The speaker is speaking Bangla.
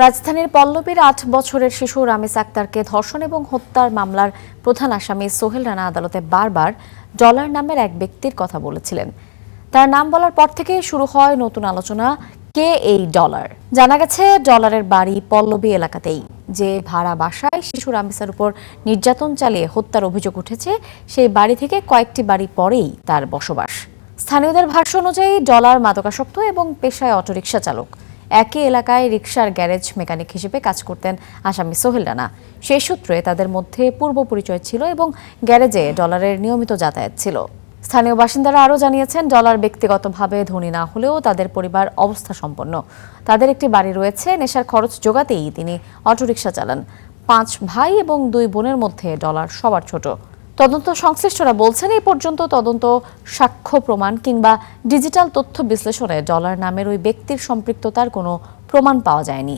রাজধানীর পল্লবীর ৮ বছরের শিশু রামিস আক্তারকে ধর্ষণ এবং হত্যার মামলার প্রধান আসামি সোহেল রানা আদালতে বারবার ডলার নামের এক ব্যক্তির কথা বলেছিলেন। তার নাম বলার পর থেকে শুরু হয় নতুন আলোচনা, কে এই ডলার। জানা গেছে ডলারের বাড়ি পল্লবী এলাকাতেই। যে ভাড়া বাসায় শিশু রামিসের উপর নির্যাতন চালিয়ে হত্যার অভিযোগ উঠেছে, সেই বাড়ি থেকে কয়েকটি বাড়ি পরেই তার বসবাস। স্থানীয়দের ভাষ্য অনুযায়ী ডলার মাদকাসক্ত এবং পেশায় অটোরিকশা চালক। একই এলাকায় রিকশার গ্যারেজ মেকানিক হিসেবে কাজ করতেন আসামি সোহেল রানা। সেই সূত্রে তাদের মধ্যে পূর্ব পরিচয় ছিল এবং গ্যারেজে ডলারের নিয়মিত যাতায়াত ছিল। স্থানীয় বাসিন্দারা আরও জানিয়েছেন, ডলার ব্যক্তিগতভাবে ধনী না হলেও তাদের পরিবার অবস্থা সম্পন্ন। তাদের একটি বাড়ি রয়েছে। নেশার খরচ জোগাতেই তিনি অটোরিকশা চালান। 5 ভাই এবং 2 বোনের মধ্যে ডলার সবার ছোট। তদন্ত সংশ্লিষ্টরা বলছেন, এই পর্যন্ত তদন্ত, সাক্ষ্য প্রমাণ কিংবা ডিজিটাল তথ্য বিশ্লেষণে ডলার নামের ওই ব্যক্তির সম্পৃক্ততার কোনো প্রমাণ পাওয়া যায়নি।